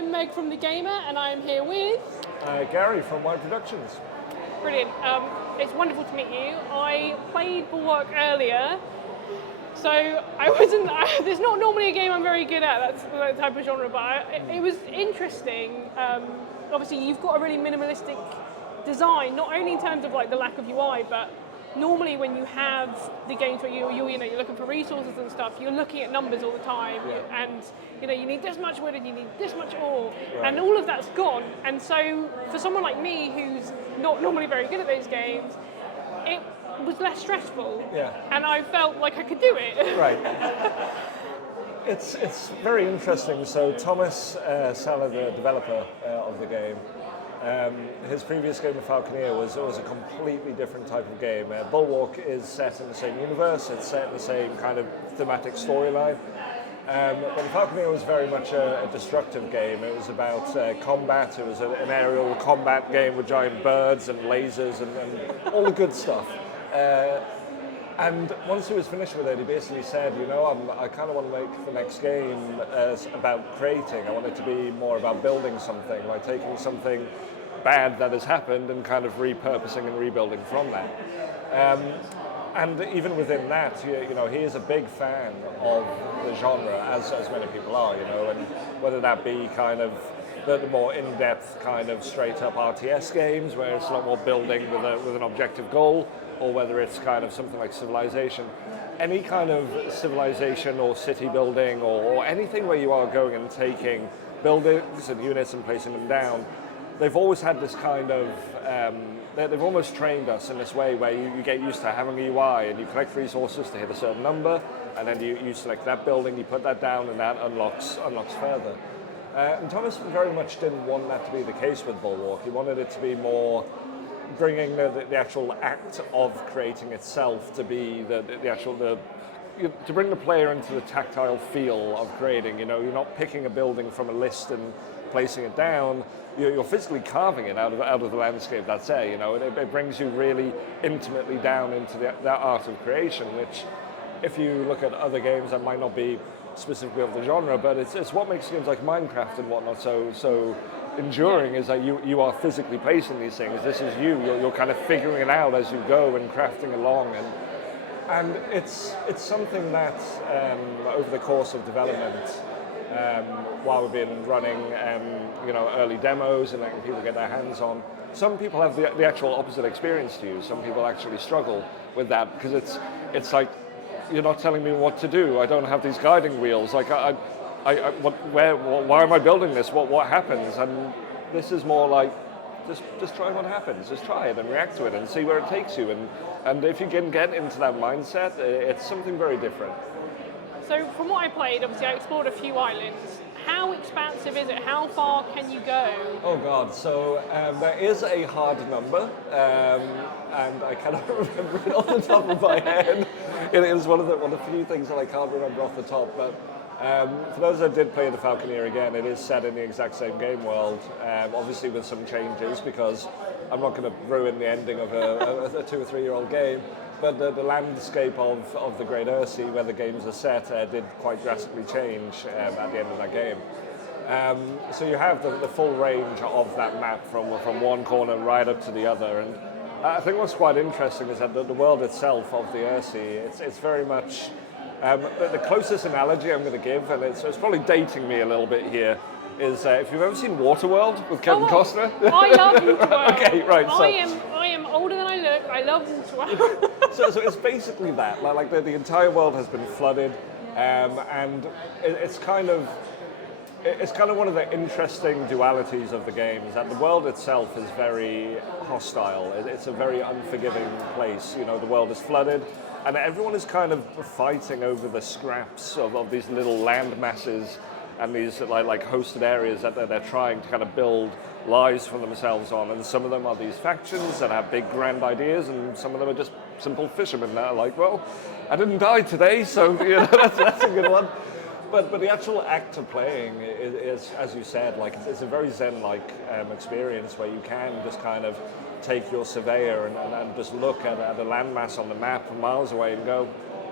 I'm Meg from The Gamer, and I'm here with... Gary from Wide Productions. Brilliant. It's wonderful to meet you. I played Bulwark earlier, so I wasn't... There's not normally a game I'm very good at, that's that type of genre, but it was interesting. Obviously, you've got a really minimalistic design, not only in terms of like the lack of UI, but normally when you have the games where you're looking for resources and stuff, you're looking at numbers all the time, and you need this much wood and you need this much ore, and all of that's gone. And so for someone like me who's not normally very good at those games, it was less stressful, and I felt like I could do it. Right. It's very interesting. So Thomas Sala, the developer of the game, his previous game of Falconeer was a completely different type of game. Bulwark is set in the same universe, it's set in the same kind of thematic storyline. But Falconeer was very much a destructive game. It was about combat, it was an aerial combat game with giant birds and lasers and all the good stuff. And once he was finished with it, he basically said, I kind of want to make the next game about creating. I want it to be more about building something, like taking something bad that has happened and kind of repurposing and rebuilding from that. And even within that, he is a big fan of the genre, as many people are, and whether that be kind of the more in-depth kind of straight-up RTS games where it's a lot more building with an objective goal, or whether it's kind of something like Civilization. Any kind of civilization or city building or anything where you are going and taking buildings and units and placing them down, they've always had this kind of, they've almost trained us in this way where you get used to having a UI and you collect resources to hit a certain number, and then you select that building, you put that down, and that unlocks further. And Thomas very much didn't want that to be the case with Bulwark. He wanted it to be more bringing the actual act of creating itself to be to bring the player into the tactile feel of creating. You're not picking a building from a list and placing it down. You're physically carving it out of the landscape that's there. It brings you really intimately down into that art of creation, which, if you look at other games that might not be specifically of the genre, but it's what makes games like Minecraft and whatnot so enduring, is that you are physically placing these things. This is you're kind of figuring it out as you go and crafting along, and it's something that over the course of development, while we've been running early demos and letting people get their hands on, some people have the actual opposite experience to you. Some people actually struggle with that because it's like, you're not telling me what to do. I don't have these guiding wheels. Like why am I building this? What happens? And this is more like, just try what happens. Just try it and react to it and see where it takes you. And if you can get into that mindset, it's something very different. So from what I played, obviously I explored a few islands. How expansive is it? How far can you go? Oh God, so there is a hard number, and I cannot remember it off the top of my head. It is one of the few things that I can't remember off the top, but for those that did play the Falconeer again, it is set in the exact same game world, obviously with some changes, because I'm not going to ruin the ending of a 2 or 3 year old game. But the landscape of the Great Ursea, where the games are set, did quite drastically change at the end of that game. So you have the full range of that map from one corner right up to the other. And I think what's quite interesting is that the world itself of the Ursea, it's very much the closest analogy I'm going to give, and it's probably dating me a little bit here, is if you've ever seen Waterworld with Kevin Costner. I love Waterworld. Okay, right. So I am older than I look. I love Waterworld. So it's basically that. Like the entire world has been flooded, and it's kind of one of the interesting dualities of the game, is that the world itself is very hostile. It's a very unforgiving place. The world is flooded, and everyone is kind of fighting over the scraps of these little land masses and these like hosted areas that they're trying to kind of build lives for themselves on. And some of them are these factions that have big grand ideas, and some of them are just simple fishermen that are like, well, I didn't die today, so that's a good one. But the actual act of playing is, as you said, like it's a very zen-like experience where you can just kind of take your surveyor and just look at a landmass on the map from miles away and go,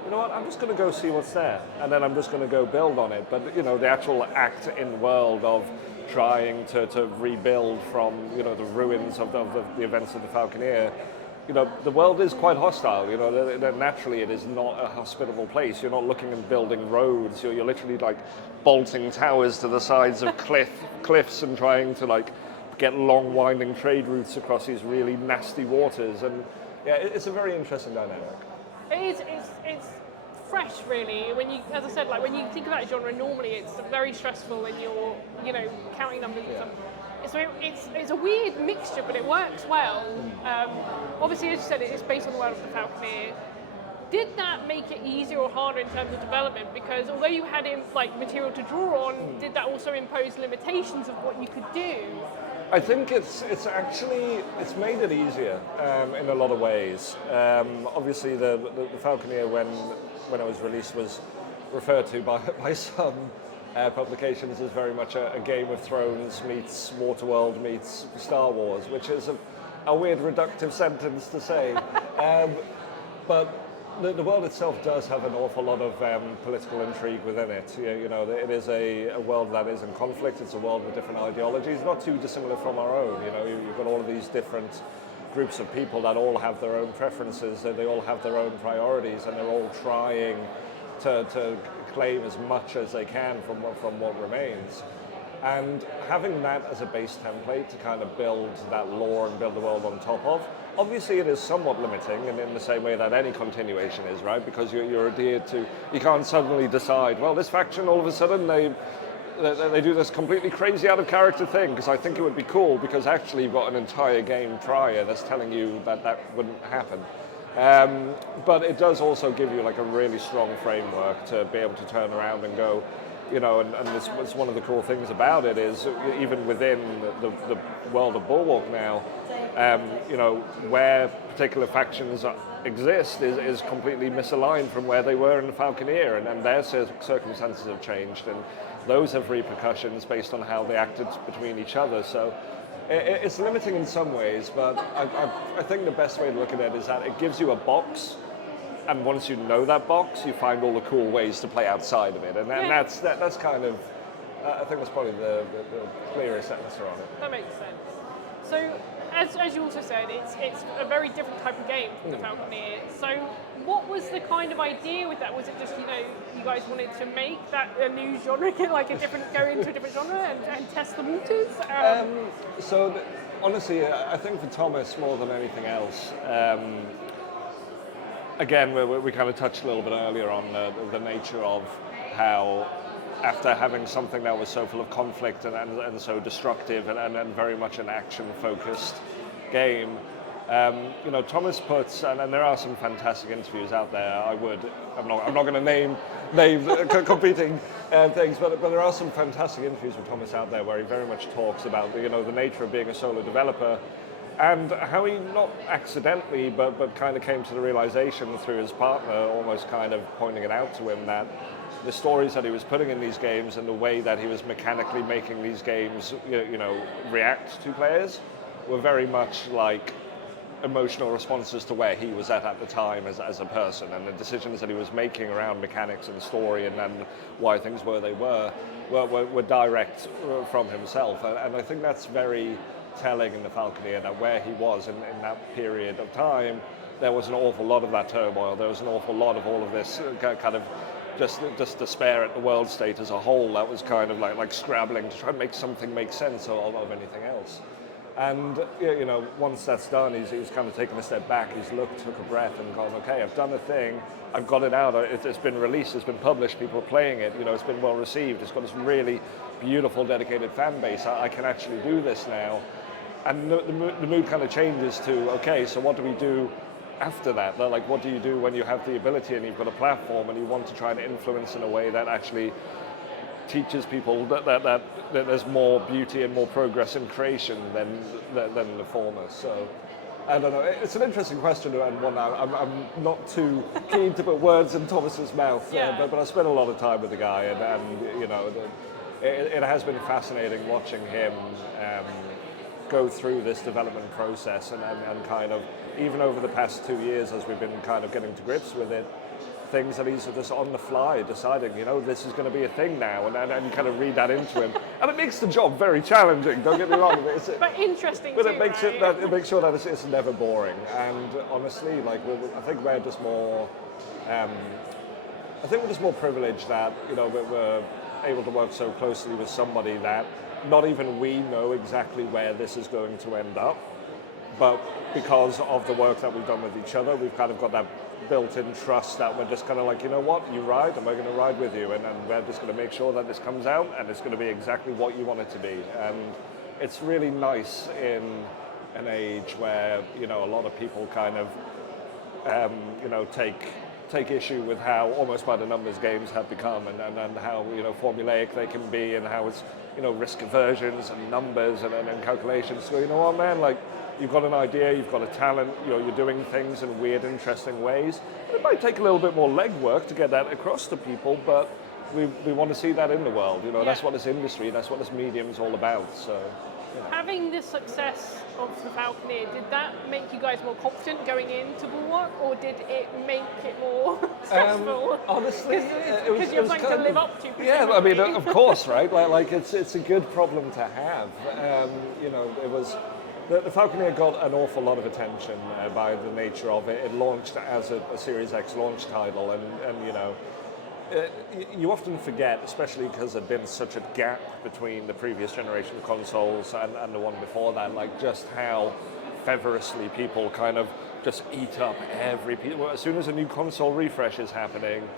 you know what, I'm just going to go see what's there, and then I'm just going to go build on it. But the actual act in the world of trying to rebuild from, you know, the ruins of the events of the Falconeer. You know, the world is quite hostile. You know, naturally it is not a hospitable place. You're not looking and building roads. You're literally like bolting towers to the sides of cliffs and trying to like get long winding trade routes across these really nasty waters. And yeah, it's a very interesting dynamic. It's fresh, really. When you, as I said, like when you think about a genre, normally it's very stressful and you're, you know, counting numbers and stuff. So it's a weird mixture, but it works well. Obviously, as you said, it's based on the world of the Falconeer. Did that make it easier or harder in terms of development? Because although you had like material to draw on, did that also impose limitations of what you could do? I think it's made it easier in a lot of ways. Obviously, the Falconeer when it was released was referred to by some publications as very much a Game of Thrones meets Waterworld meets Star Wars, which is a weird reductive sentence to say. But the world itself does have an awful lot of political intrigue within it. You know, it is a world that is in conflict. It's a world with different ideologies, not too dissimilar from our own. You know, you've got all of these different groups of people that all have their own preferences, they all have their own priorities, and they're all trying to claim as much as they can from what remains. And having that as a base template to kind of build that lore and build the world on top of, obviously it is somewhat limiting, and in the same way that any continuation is, right? Because you're adhered to, you can't suddenly decide, well, this faction all of a sudden they do this completely crazy out of character thing, because I think it would be cool, because actually you've got an entire game prior that's telling you that wouldn't happen. But it does also give you like a really strong framework to be able to turn around and go, you know, and this was one of the cool things about it is even within the world of Bulwark now, you know, where particular factions exist is completely misaligned from where they were in the Falconeer, and their circumstances have changed, and those have repercussions based on how they acted between each other. So it's limiting in some ways, but I think the best way to look at it is that it gives you a box, and once you know that box, you find all the cool ways to play outside of it, and that's kind of, I think that's probably the clearest answer on it. That makes sense. So, as you also said, it's a very different type of game from the Falconeer. So, what was the kind of idea with that? Was it just, you know, you guys wanted to make that a new genre, like go into a different genre and test the waters? Honestly, I think for Thomas more than anything else, again, we kind of touched a little bit earlier on the nature of how, after having something that was so full of conflict and so destructive and very much an action-focused game, you know, Thomas puts, and there are some fantastic interviews out there. I'm not going to name competing things, but there are some fantastic interviews with Thomas out there where he very much talks about the nature of being a solo developer, and how he not accidentally but kind of came to the realization through his partner almost kind of pointing it out to him that the stories that he was putting in these games and the way that he was mechanically making these games, you know, react to players were very much like emotional responses to where he was at the time as a person, and the decisions that he was making around mechanics and story and why things were they were direct from himself. And I think that's very telling in the Falconeer, that where he was in that period of time, there was an awful lot of that turmoil. There was an awful lot of all of this kind of just despair at the world state as a whole that was kind of like scrabbling to try and make something make sense of anything else. And you know, once that's done, he's kind of taken a step back. He's looked, took a breath, and gone, okay, I've done a thing. I've got it out. It's been released. It's been published. People are playing it. You know, it's been well received. It's got this really beautiful, dedicated fan base. I can actually do this now. And the mood kind of changes to, okay, so what do we do after that? Like, what do you do when you have the ability and you've got a platform and you want to try and influence in a way that actually teaches people that there's more beauty and more progress in creation than the former. So I don't know. It's an interesting question, and one I'm not too keen to put words in Thomas's mouth. Yeah. But I spent a lot of time with the guy, and you know, it has been fascinating watching him go through this development process, and kind of even over the past 2 years as we've been kind of getting to grips with it, things that he's just on the fly deciding, this is going to be a thing now, and you kind of read that into him, and it makes the job very challenging. Don't get me wrong, but interesting. But too, it makes right? it makes sure that it's never boring. And honestly, like I think we're just more. I think we're just more privileged that we're able to work so closely with somebody that not even we know exactly where this is going to end up, but because of the work that we've done with each other, we've kind of got that built-in trust that we're just kind of like, you know what, you ride and we're going to ride with you, and we're just going to make sure that this comes out and it's going to be exactly what you want it to be. And it's really nice in an age where a lot of people kind of take issue with how almost by the numbers games have become, and how formulaic they can be, and how it's risk aversions and numbers and calculations. So you know what, man, like, you've got an idea, you've got a talent, you're doing things in weird, interesting ways. It might take a little bit more legwork to get that across to people, but we want to see that in the world. That's what this industry, that's what this medium is all about. So. Having the success of the Falconeer, did that make you guys more confident going into Bulwark, or did it make it more stressful? Honestly, because you're trying to live up to. Yeah, I mean, of course, right? Like it's a good problem to have. It was. The Falconeer got an awful lot of attention by the nature of it. It launched as a Series X launch title, and you often forget, especially because there'd been such a gap between the previous generation of consoles and the one before that, like just how feverously people kind of just eat up every piece. As soon as a new console refresh is happening,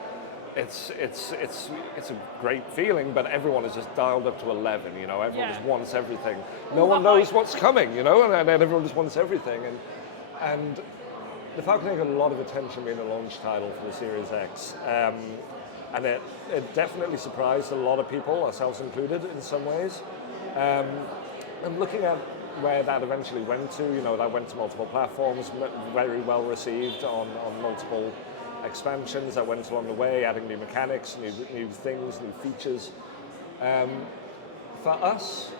it's a great feeling, but everyone is just dialed up to 11. Everyone just wants everything. No one knows what's coming, and everyone just wants everything. And the Falconeer got a lot of attention being a launch title for the Series X. And it definitely surprised a lot of people, ourselves included, in some ways. And looking at where that eventually went to, that went to multiple platforms, very well received on multiple expansions that went along the way, adding new mechanics, new things, new features. For us,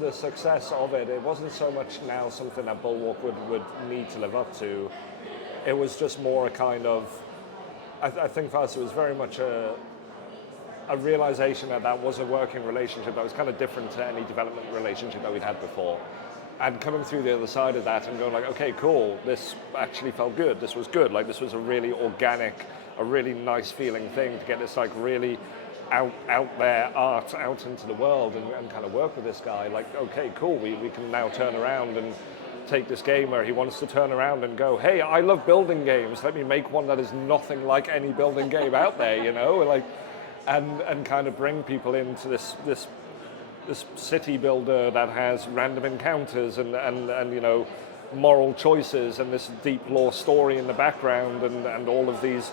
the success of it wasn't so much now something that Bulwark would need to live up to. It was just more a kind of, I think for us it was very much a realization that was a working relationship that was kind of different to any development relationship that we'd had before. And coming through the other side of that and going like, okay, cool, this actually felt good, this was good, like this was a really organic, a really nice feeling thing to get this like really out there art out into the world and kind of work with this guy. Like, okay, cool, we can now turn around and take this game where he wants to turn around and go, hey, I love building games, let me make one that is nothing like any building game out there, like, and kind of bring people into this city builder that has random encounters and moral choices and this deep lore story in the background and all of these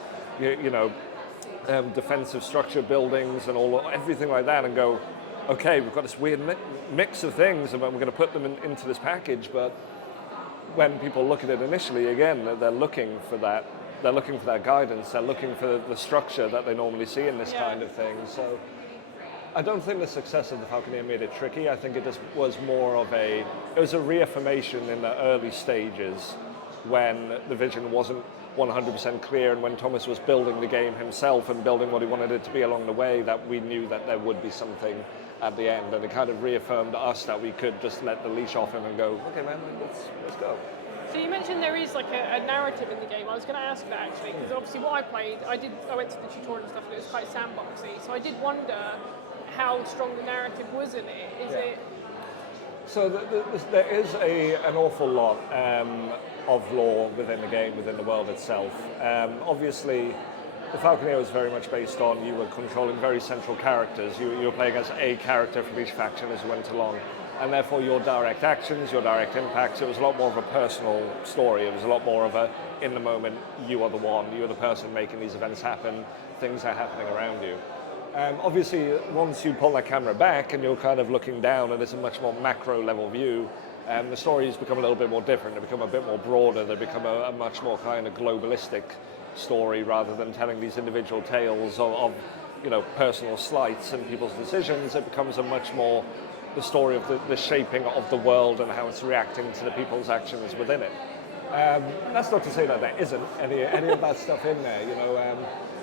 defensive structure buildings and everything like that, and go, okay, we've got this weird mix of things and we're going to put them into this package. But when people look at it initially, again, they're looking for that. They're looking for that guidance. They're looking for the structure that they normally see in this kind of thing. So I don't think the success of the Falconeer made it tricky. I think it just was more of it was a reaffirmation in the early stages when the vision wasn't 100% clear, and when Thomas was building the game himself and building what he wanted it to be along the way, that we knew that there would be something at the end, and it kind of reaffirmed to us that we could just let the leash off him and go, okay man, let's go. So you mentioned there is like a narrative in the game. I was going to ask that actually, because obviously what I played, I went to the tutorial and stuff, and it was quite sandboxy, so I did wonder how strong the narrative was in it. Is it? So there is an awful lot of lore within the game, within the world itself. Obviously, the Falconeer was very much based on you were controlling very central characters. You were playing as a character from each faction as you went along, and therefore your direct actions, your direct impacts, it was a lot more of a personal story. It was a lot more of a, in the moment, you are the one, you're the person making these events happen, things are happening around you. Obviously, once you pull that camera back and you're kind of looking down and it's a much more macro level view, the stories become a little bit more different. They become a bit more broader. They become a much more kind of globalistic story rather than telling these individual tales of personal slights and people's decisions. It becomes a much more the story of the shaping of the world and how it's reacting to the people's actions within it. That's not to say that there isn't any of that stuff in there,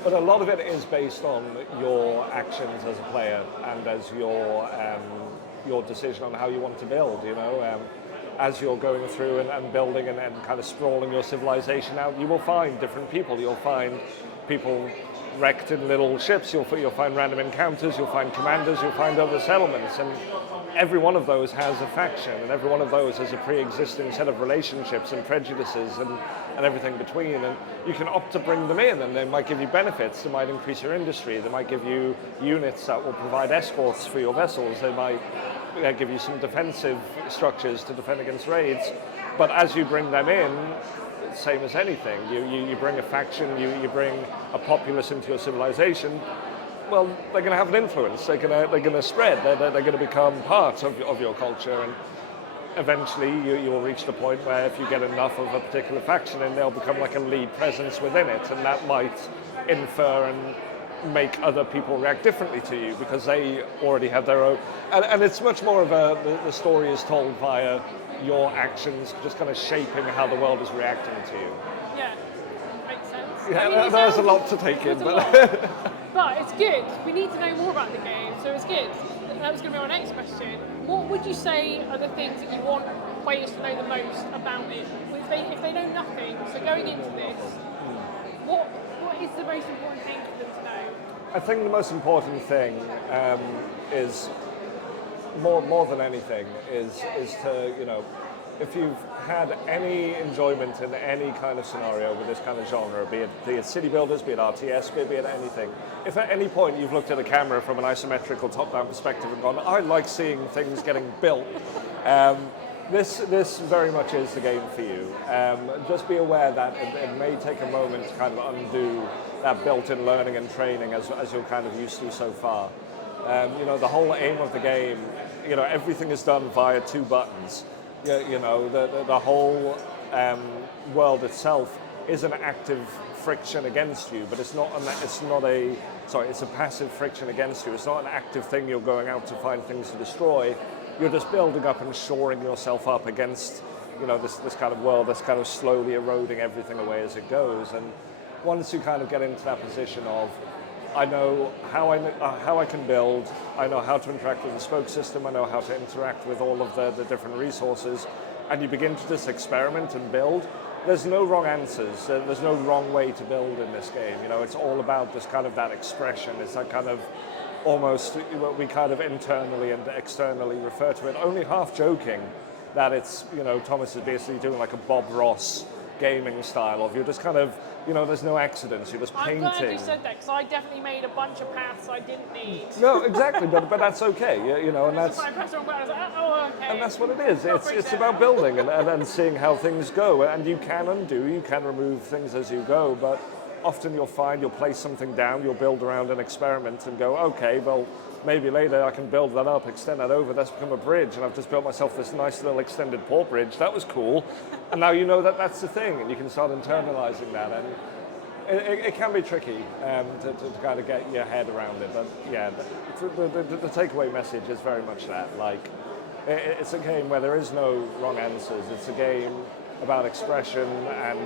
but a lot of it is based on your actions as a player and as your decision on how you want to build, as you're going through and building and kind of sprawling your civilization out, you will find different people. You'll find people wrecked in little ships, you'll find random encounters, you'll find commanders, you'll find other settlements, and every one of those has a faction, and every one of those has a pre-existing set of relationships and prejudices and everything between, and you can opt to bring them in, and they might give you benefits, they might increase your industry, they might give you units that will provide escorts for your vessels, they might give you some defensive structures to defend against raids, but as you bring them in, same as anything, you bring a faction, you bring a populace into your civilization, well, they're going to have an influence. They're going to spread. They're going to become part of your culture, and eventually you will reach the point where if you get enough of a particular faction, and they'll become like a lead presence within it, and that might infer and make other people react differently to you because they already have their own. And it's much more of the story is told via your actions, just kind of shaping how the world is reacting to you. Yeah, makes sense. Yeah, there's a lot to take in, but. But it's good. We need to know more about the game, so it's good. That was going to be our next question. What would you say are the things that you want players to know the most about it? If they know nothing, so going into this, what is the most important thing for them to know? I think the most important thing is more than anything is to if you've had any enjoyment in any kind of scenario with this kind of genre, be it city builders, be it RTS, be it anything, if at any point you've looked at a camera from an isometric or top-down perspective and gone, I like seeing things getting built, this very much is the game for you. Just be aware that it may take a moment to kind of undo that built-in learning and training as you're kind of used to so far. The whole aim of the game, everything is done via 2 buttons. The whole world itself is an active friction against you, but it's a passive friction against you. It's not an active thing you're going out to find things to destroy. You're just building up and shoring yourself up against, this kind of world that's kind of slowly eroding everything away as it goes. And once you kind of get into that position of, I know how I can build, I know how to interact with the spoke system, I know how to interact with all of the different resources, and you begin to just experiment and build. There's no wrong answers, there's no wrong way to build in this game. It's all about just kind of that expression. It's that kind of almost what we kind of internally and externally refer to it, only half joking that it's, Thomas is basically doing like a Bob Ross gaming style of you're just kind of, there's no accidents, you're just painting. I'm glad you said that, because I definitely made a bunch of paths I didn't need. No, exactly, but that's okay, and that's... I pressed the wrong button, I was like, oh, okay. And that's what it is, it's about building and seeing how things go, and you can undo, you can remove things as you go, but often you'll find you'll place something down, you'll build around an experiment and go, okay, well, maybe later I can build that up, extend that over, that's become a bridge, and I've just built myself this nice little extended port bridge, that was cool, and now you know that that's the thing, and you can start internalizing that, and it can be tricky to kind of get your head around it, but yeah, the takeaway message is very much that, like, it's a game where there is no wrong answers, it's a game about expression and,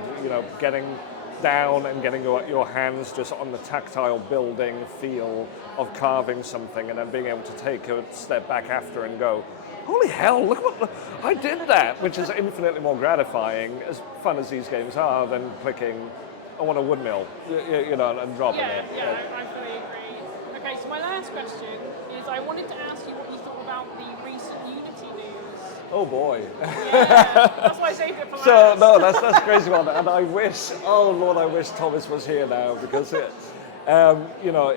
getting down and getting your hands just on the tactile building feel of carving something, and then being able to take a step back after and go, holy hell, look what I did that, which is infinitely more gratifying, as fun as these games are, than clicking, I want a wood mill, and dropping it. Yeah, I fully agree. Okay, so my last question is, I wanted to ask you what you thought about the recent Unity news. Oh boy. Yeah, that's why I saved it for last. So, no, that's a crazy one, and I wish, oh Lord, I wish Thomas was here now, because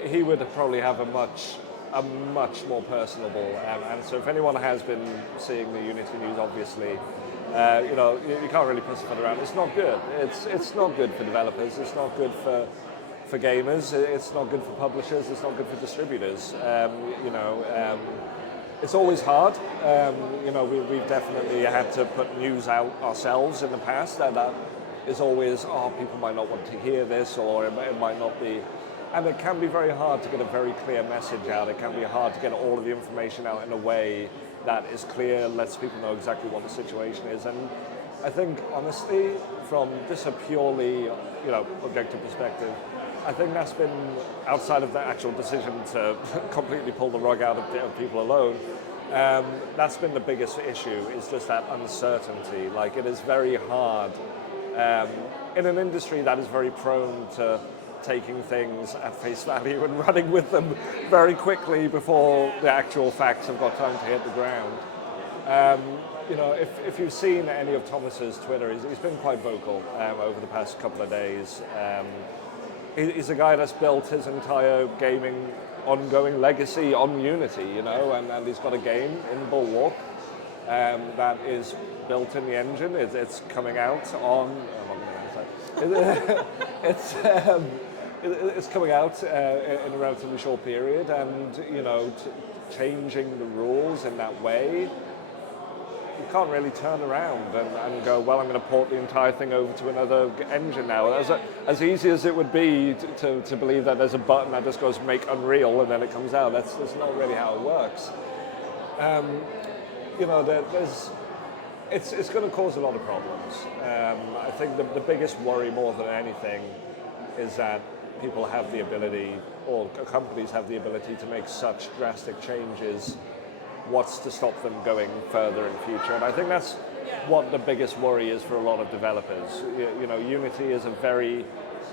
he would probably have a much more personable answer. If anyone has been seeing the Unity news, obviously, you can't really pussyfoot around. It's not good. It's not good for developers. It's not good for gamers. It's not good for publishers. It's not good for distributors. It's always hard. We've definitely had to put news out ourselves in the past. That is always, people might not want to hear this, or it might not be. And it can be very hard to get a very clear message out. It can be hard to get all of the information out in a way that is clear, lets people know exactly what the situation is. And I think, honestly, from just a purely, objective perspective, I think that's been, outside of the actual decision to completely pull the rug out of people alone, that's been the biggest issue, is just that uncertainty. Like, it is very hard in an industry that is very prone to taking things at face value and running with them very quickly before the actual facts have got time to hit the ground. If you've seen any of Thomas's Twitter, he's been quite vocal over the past couple of days. He's a guy that's built his entire gaming ongoing legacy on Unity, and he's got a game in Bulwark that is built in the engine. It's coming out on. It's coming out in a relatively short period, and changing the rules in that way, you can't really turn around and go, well, I'm going to port the entire thing over to another engine now. As easy as it would be to believe that there's a button that just goes make Unreal and then it comes out, that's not really how it works. It's going to cause a lot of problems. I think the biggest worry more than anything is that people have the ability, or companies have the ability, to make such drastic changes. What's to stop them going further in the future? And I think that's what the biggest worry is for a lot of developers. Unity is a very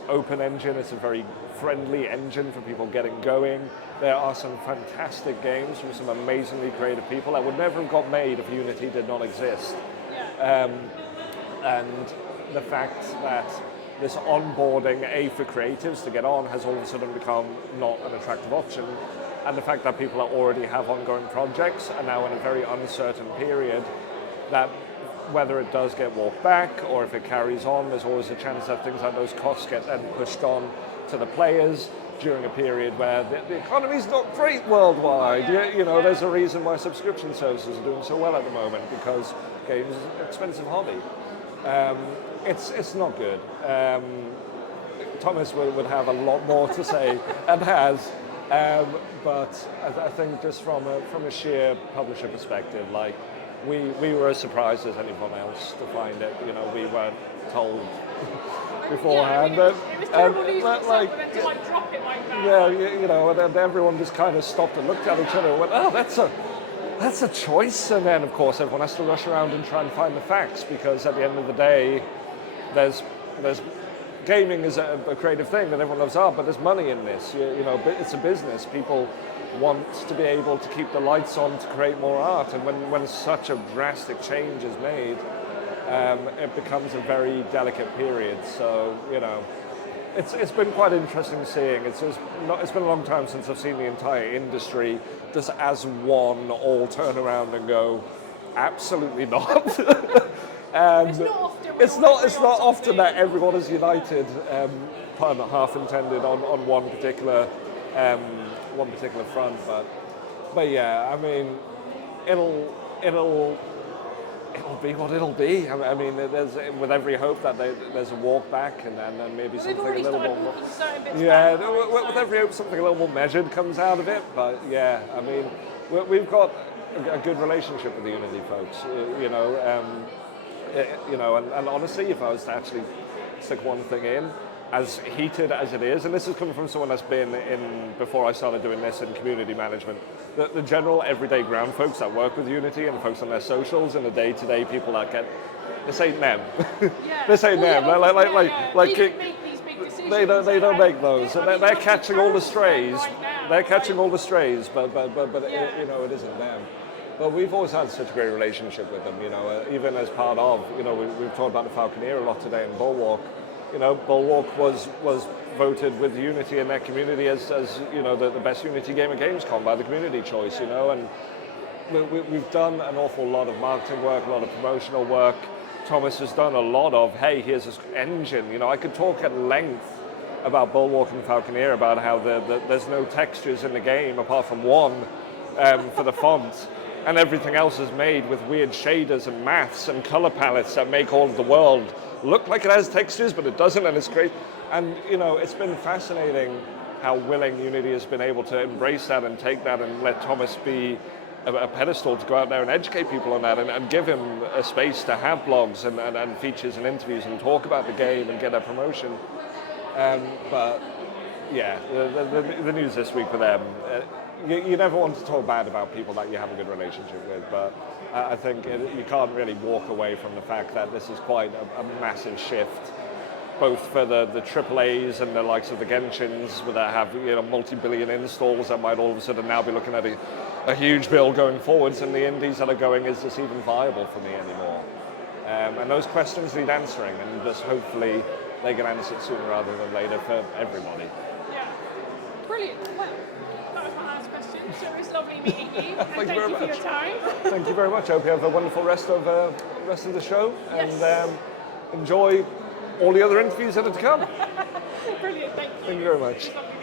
open engine. It's a very friendly engine for people getting going. There are some fantastic games from some amazingly creative people that would never have got made if Unity did not exist. And the fact that this onboarding, for creatives to get on, has all of a sudden become not an attractive option. And the fact that people that already have ongoing projects are now in a very uncertain period, that whether it does get walked back or if it carries on, there's always a chance that things like those costs get then pushed on to the players during a period where the economy's not great worldwide. There's a reason why subscription services are doing so well at the moment, because games is an expensive hobby. It's not good. Thomas would have a lot more to say and has. But I think just from a sheer publisher perspective, like we were as surprised as anyone else to find it. We weren't told beforehand. It was terrible news but then to drop it like that. And everyone just kind of stopped and looked at each other and went, "Oh, that's a choice." And then of course everyone has to rush around and try and find the facts, because at the end of the day, there's gaming is a creative thing that everyone loves art, but there's money in this. It's a business. People want to be able to keep the lights on to create more art, and when such a drastic change is made, it becomes a very delicate period. So it's been quite interesting seeing. It's been a long time since I've seen the entire industry just as one all turn around and go, absolutely not. And it's not often that everyone is united, pun half intended, on one particular front. But yeah, I mean, it'll be what it'll be. I mean, there's with every hope that there's a walk back and then maybe something a little more. With every hope something a little more measured comes out of it. But yeah, I mean, we've got a good relationship with the Unity folks. And honestly, if I was to actually stick one thing in, as heated as it is, and this is coming from someone that's been in, before I started doing this, in community management, the general everyday ground folks that work with Unity and the folks on their socials and the day-to-day people that get, this ain't them. This ain't them. They don't make those. They're catching all the strays. They're catching all the strays, but it isn't them. But we've always had such a great relationship with them, even as part of, we've talked about the Falconeer a lot today in Bulwark. Bulwark was voted with Unity in their community as the best Unity game at Gamescom by the community choice, and we've done an awful lot of marketing work, a lot of promotional work. Thomas has done a lot of, hey, here's this engine. I could talk at length about Bulwark and Falconeer, about how there's no textures in the game apart from one for the font. And everything else is made with weird shaders and maths and color palettes that make all of the world look like it has textures, but it doesn't, and it's great. And it's been fascinating how willing Unity has been able to embrace that and take that and let Thomas be a pedestal to go out there and educate people on that, and give him a space to have blogs and features and interviews and talk about the game and get a promotion. But yeah, the news this week for them, you never want to talk bad about people that you have a good relationship with, but I think you can't really walk away from the fact that this is quite a massive shift, both for the AAAs and the likes of the Genshins that have multi-billion installs that might all of a sudden now be looking at a huge bill going forwards, and the indies that are going, is this even viable for me anymore? And those questions need answering, and just hopefully they get answered sooner rather than later for everybody. Yeah, brilliant. Well, that was my last question, so it was lovely meeting you, and thank you for your time. Thank you very much. I hope you have a wonderful rest of the show, Yes. and enjoy all the other interviews that are to come. Brilliant, thank you. Thank you very much. Lovely.